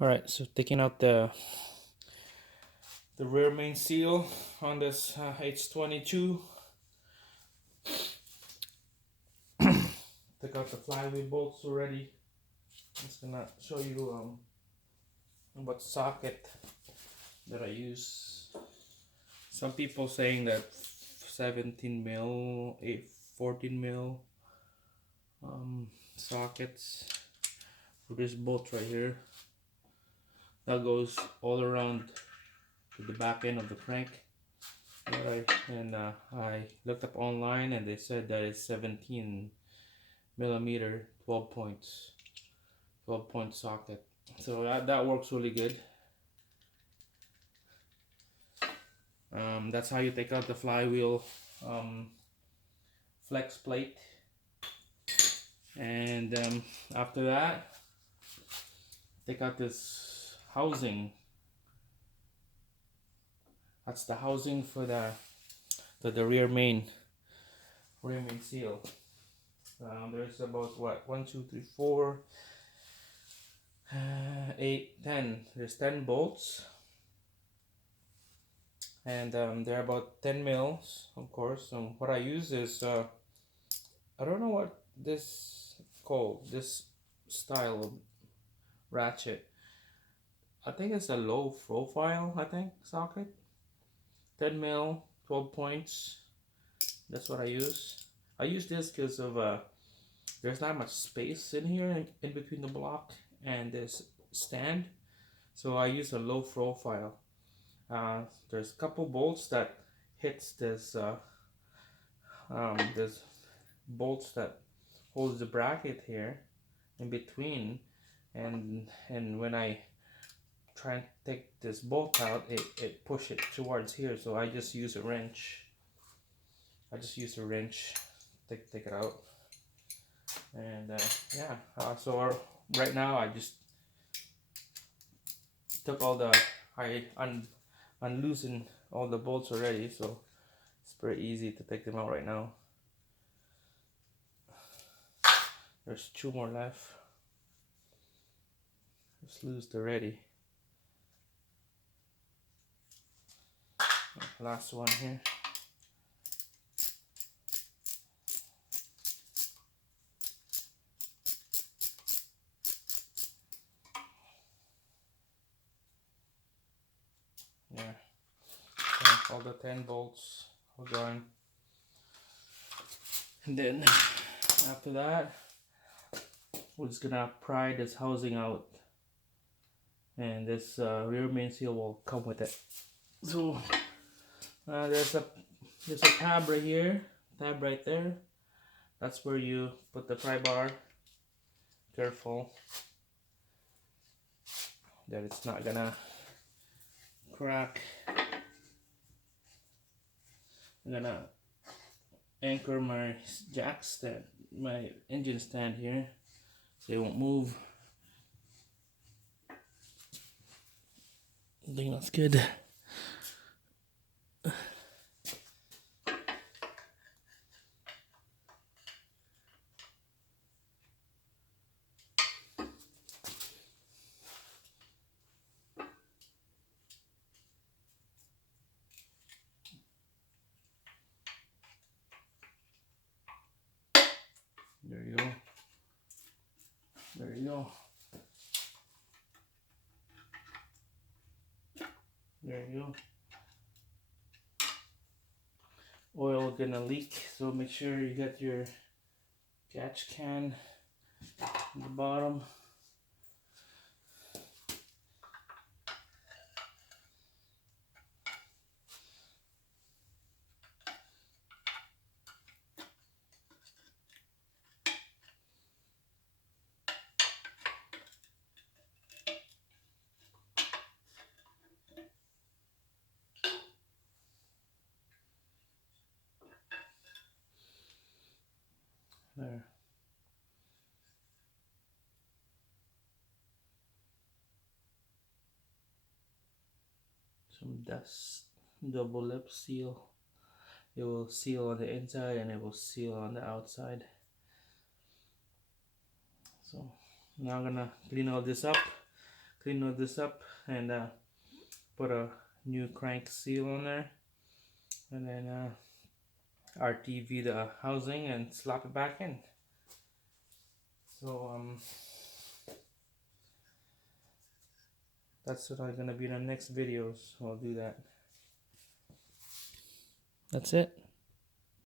Alright, so taking out the rear main seal on this H22. Took out the flywheel bolts already. Just gonna show you what socket that I use. Some people saying that 17 mil, 14 mil sockets for this bolt right here. That goes all around to the back end of the crank. I looked up online and they said that it's 17 millimeter 12 points, 12 point socket. So that works really good. That's how you take out the flywheel flex plate. And after that, take out this housing. That's the housing for the rear main seal. There's about what, 1 2 3 4 8 10. There's 10 bolts, and they're about 10 mils, of course. What I use is I don't know what this called, this style of ratchet. I think it's a low profile, I think, socket. 10 mil, 12 points. That's what I use. I use this because of there's not much space in here in between the block and this stand, so I use a low profile. There's a couple bolts that hits this this bolts that holds the bracket here in between, and when I try and take this bolt out, it push it towards here, so I just use a wrench. Take it out. And yeah, so right now I just took all the, I unloosened all the bolts already, so it's pretty easy to take them out right now. There's 2 more left. Just loosed already. Last one here. Yeah, so all the 10 bolts are gone. And then after that, we're just gonna pry this housing out, and this rear main seal will come with it. So there's a tab right here, tab right there. That's where you put the pry bar. Careful that it's not gonna crack. I'm gonna anchor my jack stand, my engine stand here, so it won't move. I think that's good. There you go. There you go. There you go. Oil gonna leak, so make sure you got your catch can at the bottom. There. Some dust. Double lip seal. It will seal on the inside and it will seal on the outside. So now I'm gonna clean all this up, clean all this up and put a new crank seal on there, and then RTV the housing and slap it back in. So that's what I'm gonna be in the next videos. So I'll do that. That's it.